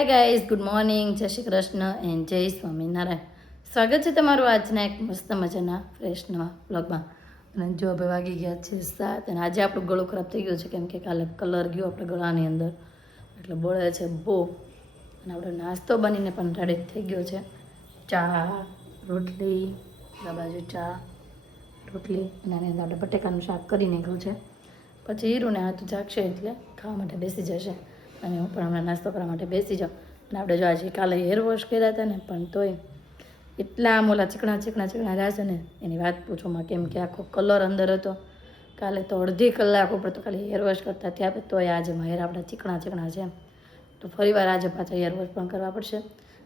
Hi guys, good morning, જય Shri Krishna and જય સ્વામિનારાયણ. સ્વાગત છે તમારું આજના એક મસ્ત મજાના ફ્રેશ નવા બ્લોગમાં. અને જો હવે વાગી ગયા છે 7 અને આજે આપણું ગળું ખરાબ થઈ ગયું છે કેમ કે કાલે કલર ગયો આપણે ગળાની અંદર એટલે બળે છે બહુ. અને આપણો નાસ્તો બનીને પણ રેડી થઈ ગયો છે. ચા, રોટલી, આ બાજુ ચા, રોટલી અને આની અંદર આપણે બટેકાનું શાક કરી નાખ્યું છે. પછી હીરુને હાથું જાગશે એટલે ખાવા માટે બેસી જશે અને હું પણ હમણાં નાસ્તો કરવા માટે બેસી જાઉં. અને આપણે જો આજે કાલે હેર વોશ કર્યા હતા ને પણ તોય એટલા મોલા ચીકણા રહ્યા છે ને એની વાત પૂછોમાં, કેમ કે આખો કલર અંદર હતો. કાલે તો અડધી કલાક ઉપર તો ખાલી હેર વોશ કરતા થયા તોય આજે હેર આપણા ચીકણા છે. તો ફરીવાર આજે પાછા હેર વોશ પણ કરવા પડશે.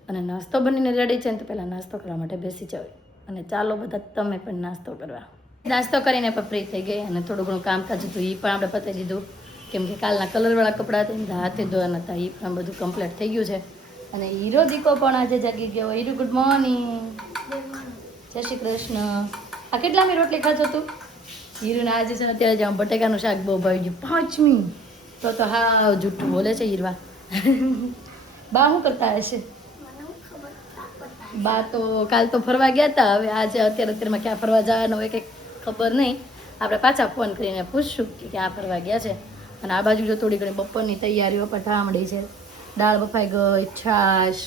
અને નાસ્તો બનીને રેડી છે ને તો પહેલાં નાસ્તો કરવા માટે બેસી જાવ. અને ચાલો બધા તમે પણ નાસ્તો કરવા. નાસ્તો કરીને પણ ફ્રી થઈ ગઈ અને થોડું ઘણું કામકાજ હતું એ પણ આપણે પતાવી દીધું કેમ કે કાલના કલરવાળા કપડાં હતા ને હાથે ધોવાના હતા એ પણ બધું કમ્પ્લીટ થઈ ગયું છે. અને હીરો દીકો પણ આજે જાગી ગયો. હીરો ગુડ મોર્નિંગ, જય શ્રી કૃષ્ણ. આ કેટલામી રોટલી ખાધો તું? હીરુને આજે છે ને અત્યારે જ બટેકાનું શાક બહુ ભાવી ગયું. 5મી તો હા જૂઠું બોલે છે હીરવા. બા શું કરતા હશે? બા તો કાલ તો ફરવા ગયા હતા. હવે આજે અત્યારમાં ક્યાં ફરવા જવાનું હોય કંઈક ખબર નહીં. આપણે પાછા ફોન કરીને પૂછશું કે ક્યાં ફરવા ગયા છે. અને આ બાજુ જો થોડી ઘણી બપોરની તૈયારીઓ પણ થવા માંડી છે. દાળ બફાઈ ગઈ, છાશ,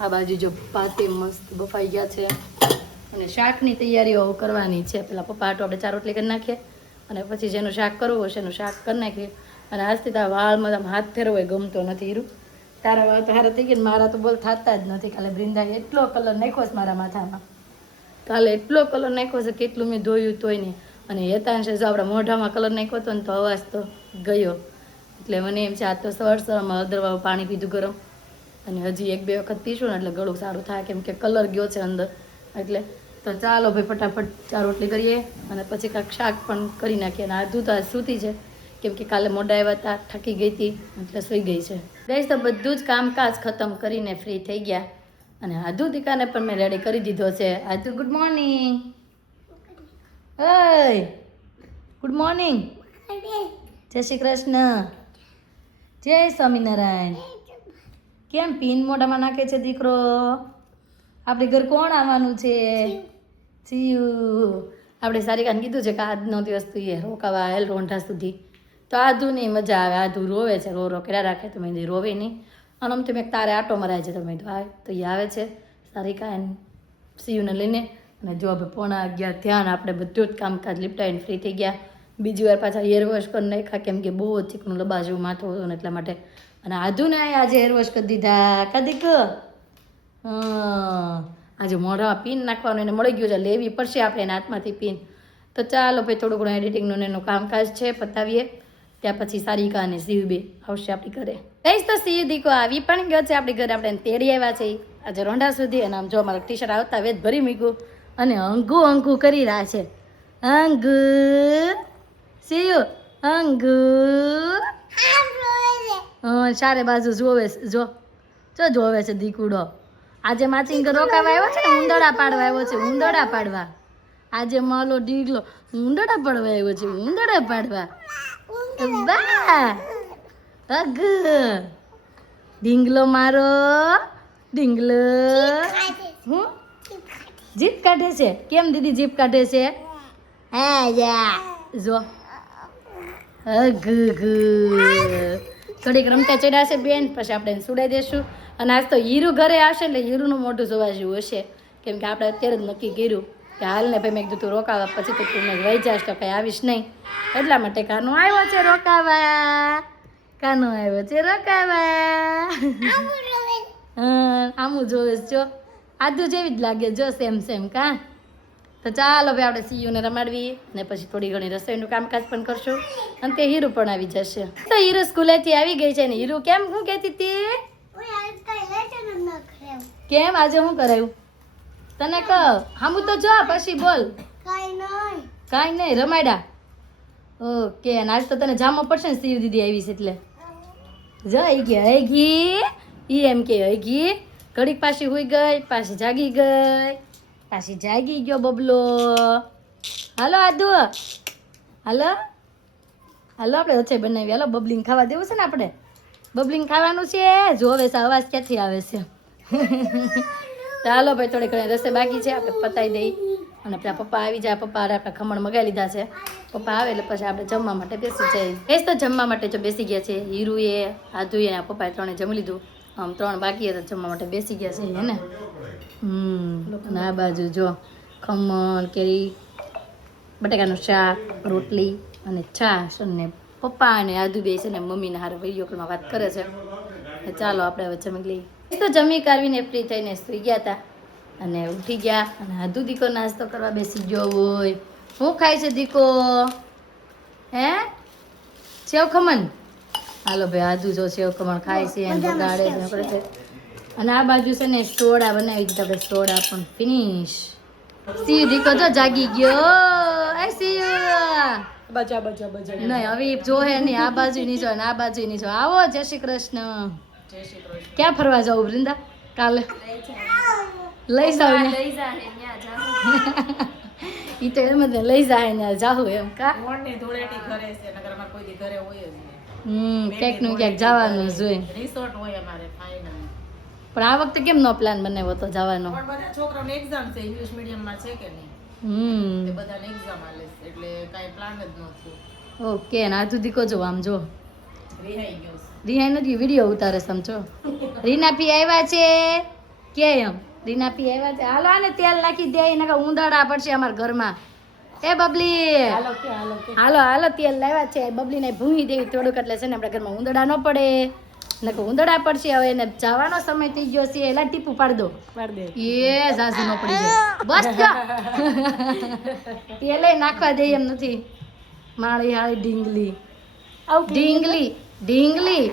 આ બાજુ જો પાતે મસ્ત બફાઈ ગયા છે. અને શાકની તૈયારીઓ કરવાની છે. પેલા પપ્પા હાટું આપણે 4 રોટલી કરી નાખીએ અને પછી જેનું શાક કરવું હશે એનું શાક કરી નાખીએ. અને આજથી તારા વાળમાં આમ હાથ ફેરવો એ ગમતો નથી હીરું. તારા વાળ તો હારા થઈ ગયા, મારા તો બોલ થતા જ નથી. કાલે બૃંદાએ એટલો કલર નાખ્યો છે મારા માથામાં. કાલે એટલો કલર નાખ્યો છે કેટલું મેં ધોયું તોય નહીં. અને હેતાંશે જો આપણા મોઢામાં કલર નાખ્યો હતો ને તો અવાજ તો ગયો. એટલે મને એમ છે આ તો સવારમાં હળદરવાળું પાણી પીધું ગરમ. અને હજી 1-2 વખત પીશું ને એટલે ગળું સારું થાય કેમ કે કલર ગયો છે અંદર. એટલે તો ચાલો ભાઈ ફટાફટ 4 રોટલી કરીએ અને પછી કાંઈક શાક પણ કરી નાખીએ. અને આધું તો સૂતી છે કેમ કે કાલે મોડા આવ્યા હતા, થાકી ગઈ હતી એટલે સૂઈ ગઈ છે. ગઈ તો બધું જ કામકાજ ખતમ કરીને ફ્રી થઈ ગયા. અને આધુ દીકાને પણ મેં રેડી કરી દીધો છે. આધુ ગુડ મોર્નિંગ. હે ગુડ મોર્નિંગ, જય શ્રી કૃષ્ણ, જય સ્વામિનારાયણ. કેમ પીન મોઢામાં નાખે છે દીકરો? આપણે ઘર કોણ આવવાનું છે? જીયું. આપણે સારિકાને કીધું છે કે આજનો દિવસ તું એ રોકાવા આવેલ રોંઢા સુધી. તો આધુ નહીં મજા આવે. આધુ રોવે છે, રો કર્યા રાખે તો મેં રોવે નહીં. અને આમ તો મેં તારે આટો મરાય છે તો મેં તો એ આવે છે સારિકા એને સીયુને લઈને. અને જો હવે 11:15 ધ્યાન આપણે બધું જ કામકાજ લીપટાઈને ફ્રી થઈ ગયા. બીજી વાર પાછા હેર વોશ કરી નાખ્યા કેમ કે બહુ જ ચીકણું લબા જેવું માથું હતું ને એટલા માટે. અને આધુને આજે હેર વોશ કરી દીધા. કાદીક આજે મોઢામાં પીન નાખવાનું એને મળી ગયું છે, લેવી પડશે આપણે એના હાથમાંથી પીન. તો ચાલો ભાઈ થોડું ઘણું એડિટિંગનું એનું કામકાજ છે પતાવીએ. ત્યાં પછી સારિકા અને શિવ બે આવશે આપણી ઘરે. કહીશ તો શિવ દીકો આવી પણ ગયો છે આપણી ઘરે. આપણે તેડી આવ્યા છે આજે રોંઢા સુધી. અને આમ જો અમારા ટી શર્ટ આવતા વેત ભરી મૂક્યું અને અંગું કરી રહ્યા છે. અંગુ શિવ અંગુ ચારે બાજુ જોવે જોવે છે દીકુડો. આજે માચિંગ રોકાવા આવ્યો છે ને, ઉંદરડા પાડવા આવ્યો છે. ઉંદરડા પાડવા આજે માલો ડીગલો ઉંદરડા પાડવા આવ્યો છે. ઉંદરડા પાડવા બા અગ ઢીંગલો મારો ઢીંગલો. હું જીપ કાઢે છે? કેમ દીદી જીપ કાઢે છે? હા જા જો અગ થોડીક રમતા ચડાશે બેન પછી આપણે એને સુડાઈ દેશું. અને આજ તો હીરુ ઘરે આવશે એટલે હીરુનું મોઢું જોવા જેવું હશે કેમ કે આપણે અત્યારે જ નક્કી કર્યું કે હાલ ને ભાઈ મેં કીધું તું રોકાવા પછી તો તું વહી જાશ તો કંઈ આવીશ નહીં. એટલા માટે કાનો આવ્યો છે રોકાવા. કાનો આવ્યો છે રોકાવા. હા આમું જોવે જો આધુ જેવી જ લાગે જો સેમ કા. તો ચાલો ભાઈ આપણે સીયુને રમાડવી અને પછી થોડી ઘણી રસોઈનું કામકાજ પણ કરશું. અને તે હીરુ પણ આવી જશે. તો હીરુ સ્કૂલેથી આવી ગઈ છે ને હીરુ કેમ શું કહેતી હતી? કેમ આજે શું કરાયું તને? કહો હામું તો જો પછી બોલ. કાંઈ નહીં રમાડ્યા. ઓકે આજ તો તને જામો પડશે ને શિવ દીદી આવી છે એટલે. જો આઈ ગઈ ઈ એમ કે આઈ ગઈ. ઘડીક પાછી હુઈ ગઈ પાછી જાગી ગઈ પાછી જાગી ગયો બબલો. હાલો આદુ હાલો હાલો આપણે વચ્ચે બનાવી. હાલો બબલીને ખાવા દેવું છે ને આપણે. બબલિંગ ખાવાનું છે જોવે છે અવાજ ક્યાંથી આવે છે ચાલો ભાઈ થોડી ઘણી રસ્તે બાકી છે આપણે પતાવી દઈ અને આપણા પપ્પા આવી જાય પપ્પા આપણા ખમણ મગાવી લીધા છે પપ્પા આવે એટલે પછી આપણે જમવા માટે બેસી જઈએ એ તો જમવા માટે જો બેસી ગયા છે હીરુએ આધુએ અને પપ્પાએ ત્રણે જમી લીધું આમ 3 બાકી હતા જમવા માટે બેસી ગયા છે હે ને અને આ બાજુ જો ખમણ કેરી બટાકાનું શાક રોટલી અને છાશ અને પપ્પા અને આદુ બે છે ને મમ્મીને હારે વિડીયો કોલમાં વાત કરે છે ચાલો આપણે હવે જમી લઈએ એ તો જમી કાઢવીને ફ્રી થઈને સુઈ ગયા હતા અને ઉઠી ગયા અને આદુ દીકો નાસ્તો કરવા બેસી ગયો હોય શું ખાય છે દીકો હે સેવ ખમણ હાલો ભાઈ આદુ જો સેવ ખમણ ખાય છે અને બગાડે કરે છે અને આ બાજુ છે ને સોડા બનાવી દીધા ભાઈ સોડા પણ ફિનિશ સિંહ દીકો જો જાગી ગયો એ સિંહ બજા બજા બજા નહીં હવે જોહે નહીં આ બાજુ નહીં જો ને આ બાજુ નહીં જો આવો જય શ્રી કૃષ્ણ જય શ્રી કૃષ્ણ ક્યાં ફરવા જાવ વૃંદા કાલે લઈ જાવ ને ઈ તો એમ જ ને લઈ જાય ને જાવું એમ કા મોણની ધૂળેટી ઘરે છે નગર માં કોઈ દી ઘરે હોય જ નહીં ક્યાંક નું ક્યાંક જવાનું જોઈએ રિસોર્ટ હોય અમારે ફાઇનલ પણ આ વખતે કેમ નો પ્લાન બનાવ્યો તો જવાનો પણ બધા છોકરાઓને એક્ઝામ છે ઇંગ્લિશ મીડિયમ માં છે કે નહીં તે બધાને એક્ઝામ આલે છે એટલે કાઈ પ્લાન જ ન થયો ઓકે ને આજુ દીકો જો આમ જો રિહાઈ ગયો છે રિહાઈ નથી વિડીયો ઉતારે સમજો રીના પી આવ્યા છે કે એમ રીના પી આવ્યા છે હાલો આને તેલ નાખી દે એના ઊંધાડા પડશે અમારા ઘરમાં એ બબલી હાલો કે હાલો હાલો તેલ લાવ્યા છે બબલીને ભૂંગી દેવી થોડુંક એટલે છે ને આપણા ઘરમાં ઊંધડા ન પડે નકર ઊંધડા પડશે હવે એને જવાનો સમય થઈ ગયો છે એલા ટીપું પાડી દો પાડ દે એ ઝાઝુ ન પડી જાય બસ જા તેલે નાખવા દે એમ નથી માળી હાળી ઢીંગલી ઢીંગલી ઢીંગલી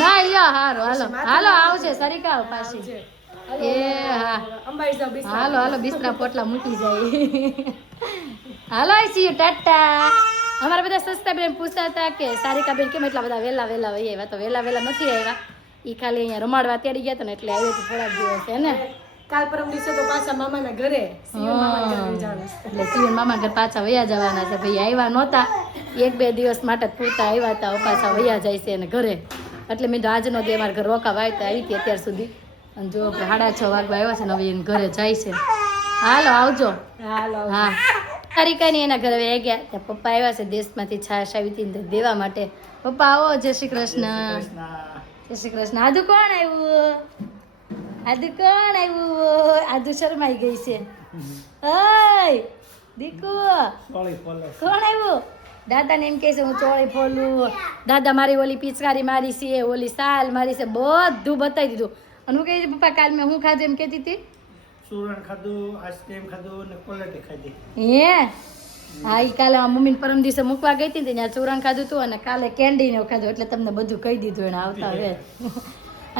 ના લ્યો હારો હાલો હાલો આવશે સરિકા પાછી એ હા અંબાઈ જાવ બિસ્તરા હાલો હાલો બિસ્તરા પોટલા મૂકી જાય હાલો આઈ ટાટા અમારા બધા સસ્તા બેન પૂછતા હતા કે સારિકા બેન કેમ એટલા બધા વહેલા વહેલા વહી આવ્યા તો વહેલા વહેલા નથી આવ્યા ઈ ખાલી અહીંયા રમાડવા તેડી ગયા હતા ને એટલે આવ્યો તો થોડાક દિવસ છે ને કાલ પરમ દિવસે તો પાછા મામાના ઘરે સીઓ મામાના ઘરે જવાનું છે. એટલે શિવન મામા ઘર પાછા વયા જવાના છે ભાઈ આવ્યા નહોતા 1-2 દિવસ માટે જ પૂરતા આવ્યા હતા હવે પાછા વયા જાય છે એને ઘરે એટલે મેં તો આજનો દી અમારા ઘર રોકાવા આવ્યા આવી હતી અત્યાર સુધી અને જો આપણે 6:30 વાગવા આવ્યા છે ને હવે એને ઘરે જાય છે હાલો આવજો હાલો હા તારીકાની એના ઘરે વહી ગયા ત્યાં પપ્પા આવ્યા છે દેશમાંથી છાશ આવી હતી ને દેવા માટે પપ્પા આવો જય શ્રી કૃષ્ણ જય શ્રી કૃષ્ણ આદુ કોણ આવ્યું આદુ કોણ આવ્યું આદુ શરમાઈ ગઈ છે ઓય દીકુ કોણ આવ્યું દાદાને એમ કહે છે હું ચોળી ફોલું દાદા મારી ઓલી પિચકારી મારી છે ઓલી સાલ મારી છે બધું બતાવી દીધું અને હું કહે છે પપ્પા કાલ મેં હું ખાધું એમ કહેતી હતી સુરણ ખાધું આઈસ્ક્રીમ ખાધું અને કોલેટી ખાધી હે હા ઈ કાલે મમ્મીને પરમ દિવસે મૂકવા ગઈ હતી ને ત્યાં ચૂરણ ખાધું હતું અને કાલે કેન્ડી ને ખાધું એટલે તમને બધું કહી દીધું એને આવતા હવે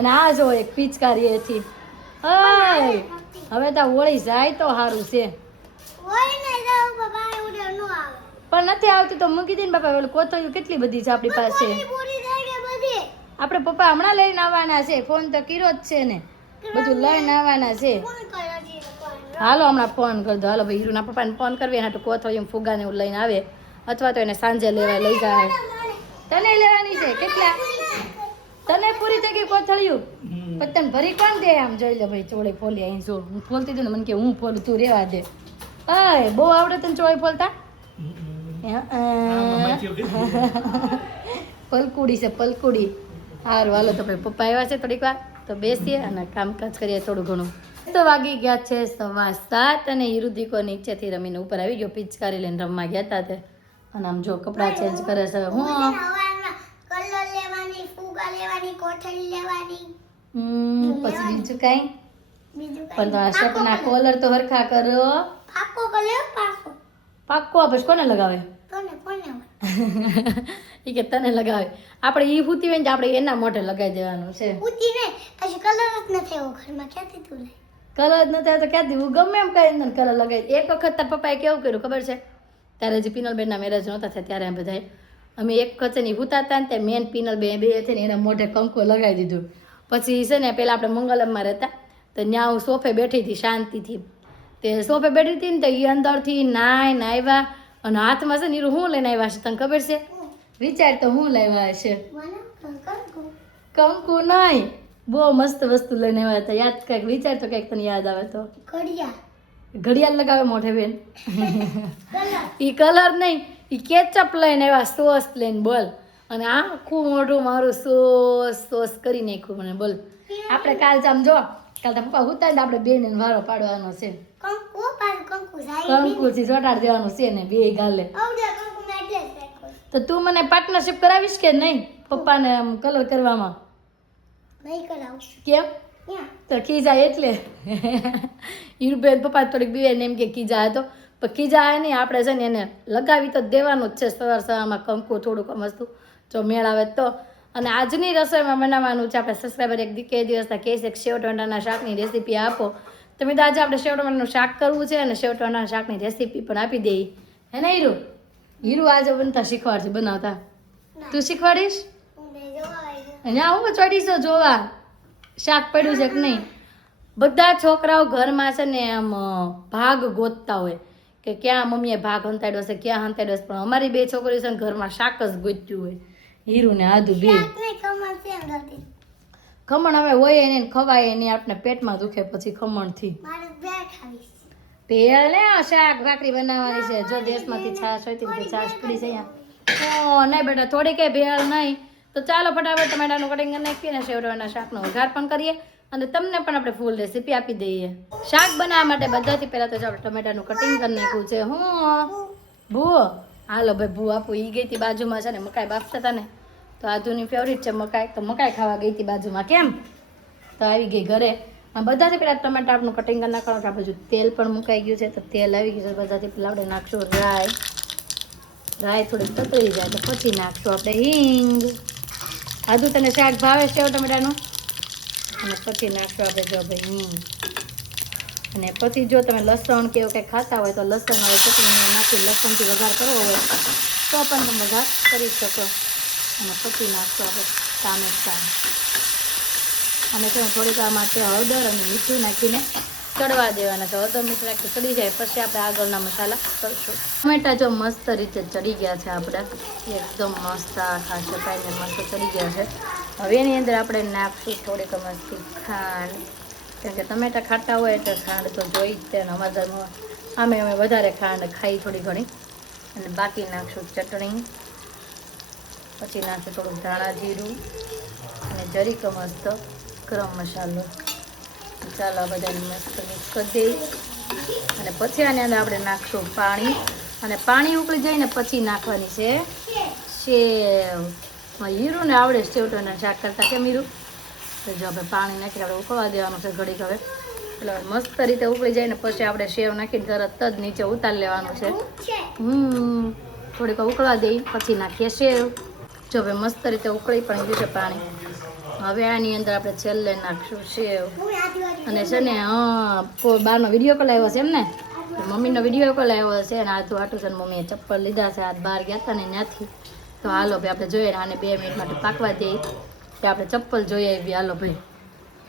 અને આ જો એક પિચકારી હતી ઓય હવે તો હોળી જાય તો સારું છે પણ નથી આવતી તો મૂકી દે ને બાપા ઓલું કોથળીઓ કેટલી બધી છે આપણી પાસે આપણે પપ્પા હમણાં લઈને આવવાના છે ફોન તો કર્યો જ છે ને બધું લઈને આવવાના છે હાલો હમણાં ફોન કરી દો હાલો ભાઈ હીરુના પપ્પાને ફોન કરવી એના તો કોથળીઓ ફુગાને એવું લઈને આવે અથવા તો એને સાંજે લેવા લઈ જાય તને લેવાની છે કેટલા તને પૂરી થઈ ગઈ કોથળીઓ પણ તને ભરી કોણ દે આમ જોઈ લે ભાઈ ચોળી ફોલી અહીં જો હું ફોલતી દઉં ને મને કે હું ફોલું તું રેવા દે અય બહુ આવડે તને ચોળી ફોલતા પલકુડી છે પલકુડી સારું હાલો તો ભાઈ પપ્પા આવ્યા છે થોડીક વાર તો બેસીએ અને કામકાજ કરીએ થોડું ઘણું તો વાગી ગયા છે 7:15 અને હીરુદીકો નીચેથી રમીને ઉપર આવી ગયો પિચકારી લઈને રમવા ગયા હતા તે અને આમ જો કપડાં ચેન્જ કરે છે હું પછી બીજું કઈ પણ તમારા શર્ટના કોલર તો હરખા કરો પાક્કો પછી કોને લગાવે ઈ કે તને લગાવે આપણે ઈ હુતી હોય ને આપણે એના મોઢે લગાવી દેવાનું છે કલર જ ન થાય તો ક્યાંથી હું ગમે એમ કઈ ને કલર લગાવી એક વખત તાર પપ્પાએ કેવું કર્યું ખબર છે ત્યારે જે પિનલબેનના મેરેજ નહોતા થયા ત્યારે બધાએ અમે એક વખત ની હુતા હતા ને તે મેન પિનલબેન બે હતી ને એના મોઢે કંકુ લગાવી દીધું પછી છે ને પેલા આપણે મંગલમમાં રહેતા તો ત્યાં હું સોફે બેઠી હતી શાંતિથી તે સોફે બેઠી હતી ને તો એ અંદરથી નાઈને આવ્યા અને હાથમાં છે ને હું લઈને આવ્યા છે તને ખબર છે વિચાર તો હું લાવ્યા છે કંકુ નહીં, બહુ મસ્ત વસ્તુ લઈને આવ્યા હતા. યાદ કંઈક વિચાર તો કંઈક તને યાદ આવે તો. ઘડિયાળ લગાવે મોઢે બેન. ઈ કલર નહીં, ઈ કેચઅપ લઈને આવ્યા, સોસ લઈને. બોલ. અને આખું મોઢું મારું સોસ કરી નાખ્યું મને. બોલ. આપણે કાલ જામ જો, કાલ તો પપ્પા હુતા ને આપણે બેન વારો પાડવાનો છે. કંકુથી ચોટાડ દેવાનું છે ને બે ગાલે. તો તું મને પાર્ટનરશિપ કરાવીશ કે નહીં પપ્પાને આમ કલર કરવામાં? કેમ? તો ખીજા એટલે હીરુબેન પપ્પા થોડીક બીવે એમ કે ખીજા હતો, પણ ખીજા નહીં. આપણે છે ને એને લગાવી તો દેવાનું જ છે સવાર સવારમાં કંકુ થોડુંક વસ્તુ જો મેળ આવે તો. અને આજની રસોઈમાં બનાવવાનું છે, આપણે સબસ્ક્રાઈબર એક કે દિવસના કહે છે સેવ ટમેટાના શાકની રેસીપી આપો. તો મિત્રો આજે આપણે સેવ ટમેટાનું શાક કરવું છે અને સેવ ટમેટાના શાકની રેસીપી પણ આપી દઈએ. હે ને હીરુ? હીરુ આજે બનતા શીખવાડશે બનાવતા. તું શીખવાડીશ? અને હું ચડીશો જોવા શાક પડ્યું છે કે નહીં. બધા છોકરાઓ ઘરમાં છે ને આમ ભાગ ગોતતા હોય કે ક્યાં મમ્મીએ ભાગ હંતાડ્યો છે, ક્યાં હંતાડ્યો છે. પણ અમારી બે છોકરીઓ છે ને ઘરમાં શાક જ ગોત્યું હોય, હીરુ ને આદુ બે. ખમણ હવે હોય એને ખવાય નહીં, આપણે પેટમાં દુખે પછી ખમણથી. ભેળ ને શાક ભાખરી બનાવવાની છે. જો દેશમાંથી છાશ હોય તો છાશ પડી છે અહીંયા. ઓ નહીં બેટા, થોડી કઈ ભેળ નહીં. તો ચાલો ફટાફટ ટમેટાનું કટિંગ કરી નાખીએ ને સેવ ટમેટાના શાકનો વઘાર પણ કરીએ અને તમને પણ આપણે ફૂલ રેસીપી આપી દઈએ. શાક બનાવવા માટે બધાથી પહેલા તો જો આપણે ટમેટાનું કટિંગ કરી નાખ્યું છે. હું ભૂ હાલો ભાઈ ભૂ આપું. ઈ ગઈ હતી બાજુમાં છે ને મકાઈ બાફતા હતા ને, તો આધુની ફેવરિટ છે મકાઈ, તો મકાઈ ખાવા ગઈ હતી બાજુમાં. કેમ? તો આવી ગઈ ઘરે. બધાથી પહેલાં ટમેટા આપણું કટિંગ કરી નાખવાનું. આપણે બાજુ તેલ પણ મુકાઈ ગયું છે, તો તેલ આવી ગયું છે. બધાથી પહેલાં આપણે નાખશું રાઈ. રાઈ થોડીક તતરી જાય તો પછી નાખશું આપણે હિંગ. આદુ તને શાક ભાવે સેવ ટમેટાનું? અને પછી નાખશું આપણે જો ભાઈ હિંગ. અને પછી જો તમે લસણ કે એવું કંઈ ખાતા હોય તો લસણ હવે ચટણી નાખી લસણથી વઘાર કરવો હોય તો પણ તમે વઘાર કરી શકો. અને પછી નાખશું આપણે ટામેટાં. અને છે થોડીક આ માટે હળદર અને મીઠું નાખીને ચડવા દેવાના છે. હળદર મીઠું નાખી ચડી જાય પછી આપણે આગળના મસાલા કરશું. ટમેટા જો મસ્ત રીતે ચડી ગયા છે આપણા, એકદમ મસ્ત આખા શકાઈને મસ્ત ચડી ગયા છે. હવે એની અંદર આપણે નાખશું થોડીક મસ્તી ખાંડ, કેમ કે ટમેટા ખાટા હોય એટલે ખાંડ તો જોઈ જ તે. અમારા ઘરમાં અમે વધારે ખાંડ ખાઈ થોડી ઘણી. અને બાકી નાખશું ચટણી, પછી નાખશું થોડુંક ધાણા જીરું અને જરીક મસ્ત ગરમ મસાલો. ચાલો આ બધાને મસ્ત મિક્સ કરી દઈએ. અને પછી આની અંદર આપણે નાખશું પાણી. અને પાણી ઉકળી જાય ને પછી નાખવાની છે સેવ. હીરુને આવડે સેવ ટમેટાનું શાક કરતા. કેમ હીરુ? તો જો આપણે પાણી નાખીને આપણે ઉકળવા દેવાનું છે ઘડીક. હવે એટલે મસ્ત રીતે ઉકળી જાય ને પછી આપણે સેવ નાખીને તરત જ નીચે ઉતારી લેવાનું છે. થોડીક ઉકળવા દઈ પછી નાખીએ સેવ. જો હવે મસ્ત રીતે ઉકળી પણ ગયું છે પાણી. હવે આની અંદર આપણે છેલ્લે નાખશું સેવ. અને છે ને કોઈ બહારનો વિડીયો કોલ આવ્યો છે એમ ને, મમ્મીનો વિડીયો કોલ આવ્યો છે અને આધું આટું છે ને મમ્મીએ ચપ્પલ લીધા છે. આજ બહાર ગયા હતા ને ત્યાંથી. તો હાલો ભાઈ આપણે જોઈએ આને 2 મિનિટ માટે પાકવા દઈએ કે આપણે ચપ્પલ જોઈ આવી. હાલો ભાઈ.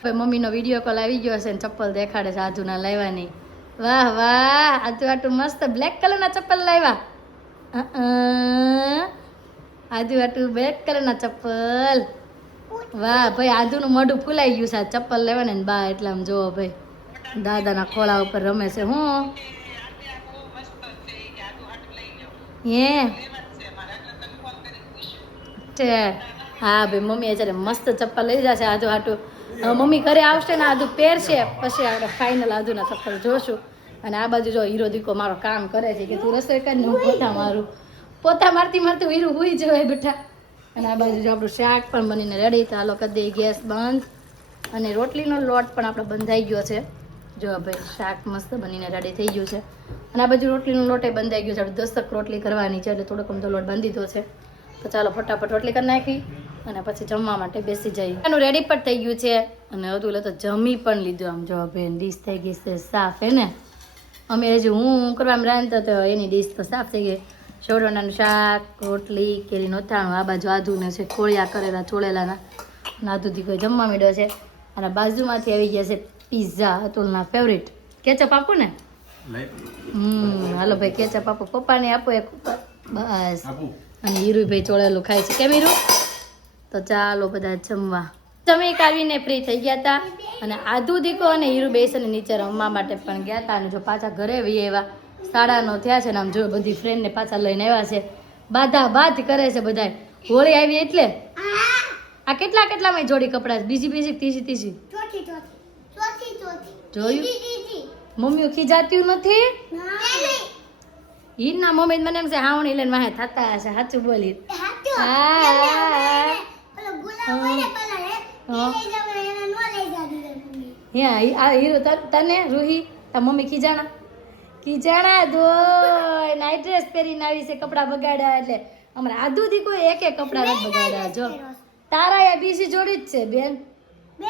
હવે મમ્મીનો વિડીયો કોલ આવી ગયો છે ને ચપ્પલ દેખાડે છે આધુના લાવવાની. વાહ વાહ, આધું આટું મસ્ત બ્લેક કલરના ચપ્પલ લાવ્યા. આધું આટું બ્લેક કલરના ચપ્પલ. વાહ ભાઈ, આધુનું મોઢું ફૂલાઈ ગયું છે આ ચપ્પલ લેવાને ને બા. એટલે આમ જોવો ભાઈ દાદાના ખોળા ઉપર રમે છે. હું હે હા ભાઈ, મમ્મીએ જ્યારે મસ્ત ચપ્પલ લઈ જશે આધુ હાટું. મમ્મી ઘરે આવશે ને આધુ પહેરશે પછી આપણે ફાઇનલ આધુના ચપ્પલ જોશું. અને આ બાજુ જો હીરો દીકો મારો કામ કરે છે કે તું રસોઈ કરીને હું પોતા મારું. પોતા મારતી મારતી હીરો હુઈ જવાય બેઠા. અને આ બાજુ જો આપણું શાક પણ બનીને રેડી. તો હાલો કરી દઈએ ગેસ બંધ. અને રોટલીનો લોટ પણ આપણે બંધાઈ ગયો છે. જો ભાઈ શાક મસ્ત બનીને રેડી થઈ ગયું છે. અને આ બાજુ રોટલીનો લોટ એ બંધાઈ ગયો છે. આપણે 10 રોટલી કરવાની છે એટલે થોડોક અમથો લોટ બાંધી દીધો છે. તો ચાલો ફટાફટ રોટલી કરી નાખી અને પછી જમવા માટે બેસી જઈએ. એનું રેડી પણ થઈ ગયું છે અને હતું તો જમી પણ લીધું. આમ જો બેન ડીશ થઈ ગઈ છે સાફ. હે ને અમે હજુ હું કરવામાં રાંધતા તો એની ડીશ તો સાફ થઈ ગઈ. શેવટોણાનું શાક, રોટલી, કેરીનું અથાણું. આ બાજુ આધુને છે કોળિયા કરેલા ચોળેલાના. આધુથી કોઈ જમવા માંડ્યો છે. અને બાજુમાંથી આવી ગયા છે પિઝા, અતુલના ફેવરિટ. કેચઅપ આપો ને? હાલો ભાઈ કેચઅપ આપો. પપ્પાને આપો એક. બસ. અને હીરુભાઈ ચોળેલું ખાય છે. કેમ હીરુ? તો ચાલો બધા જમવા. જમી આવીને ફ્રી થઈ ગયા હતા અને આધુ દીકો અને હીરુ બેસીને નીચે રમવા માટે પણ ગયા હતા અને જો પાછા ઘરે વી આવ્યા 9:30 થયા છે ને આમ જો બધી ફ્રેન્ડને પાછા લઈને આવ્યા છે. બાધા બાધ કરે છે બધાય. હોળી આવી એટલે આ કેટલામાં જોડી કપડા બીજી ત્રીજી જોયું મમ્મીઓ ખીજાતી નથી હીરના મમ્મી મને એમ છે હાવણી લઈને વાહે થતા હશે સાચું બોલી હીરો તને રૂહી તા મમ્મી ખીજાણા દોય નાઈટ ડ્રેસ પહેરીને આવી છે કપડા બગાડ્યા એટલે અમારા આધુ દીકો એક કપડા નથી બગાડ્યા જો તારા એ બીજી જોડી જ છે બેન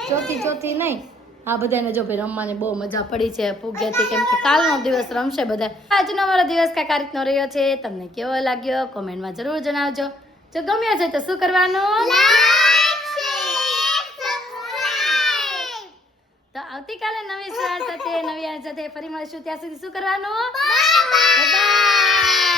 ચોથી નહીં આ બધાને જો ભાઈ રમવાની બહુ મજા પડી છે ફુગ્યાથી કેમ કે કાલનો દિવસ રમશે બધા. આજનો અમારો દિવસ કાંઈક આ રીતનો રહ્યો છે. તમને કેવો લાગ્યો કોમેન્ટમાં જરૂર જણાવજો. જો ગમ્યો છે તો શું કરવાનું તો આવતીકાલે નવી સ્ટાર સાથે નવી યાદ સાથે ફરી મળીશું ત્યાં સુધી શું કરવાનું